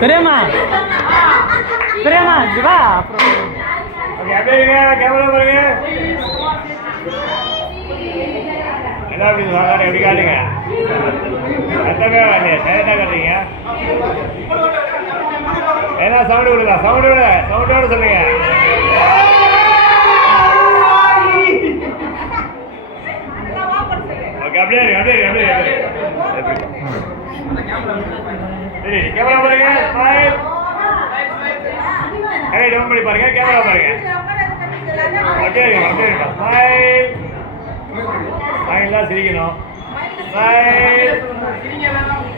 பெரியம்மா பெரியம்மா ஜிவா அப்புறம் ஓகே அப்படியே கேமரா பாருங்க என்ன அப்படி வாங்க எப்படி காட்டுங்க எத்தனை வரலையா சரியா காட்டுறீங்க ஏன்னா சவுண்டு விடுதா சவுண்டோட சொல்லுங்க ஓகே அப்படியே சரி கேமரா பாருங்க ஸ்மைல் கை டவுன் பண்ணி பாருங்க கேமரா பாருங்க அப்படியே இருங்க ஸ்மைல் ஸ்மைல்லாம் சிரிக்கணும் ஸ்மைல்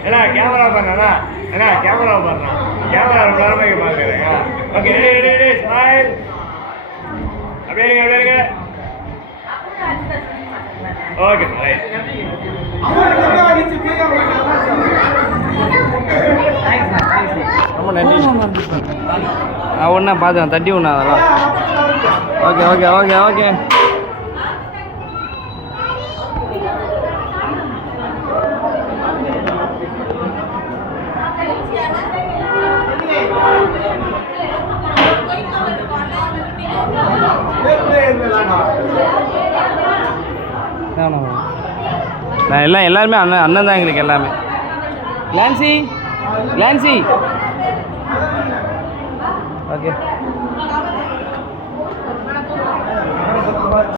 ஏன்னா கேமரா பண்ணா ஏன்னா கேமரா பண்ணா கேமரா ரொம்ப நேரமாக பார்க்குறேங்க ஓகே ரெடி ஸ்மைல் அப்படியே இருங்க ஓகே ரொம்ப நன்றி நான் ஒன்றா பார்த்தேன் தட்டி ஒன்றா அதெல்லாம் ஓகே நான் எல்லாருமே அண்ணன் தான் எங்களுக்கு எல்லாமே கிளான்சி ஓகே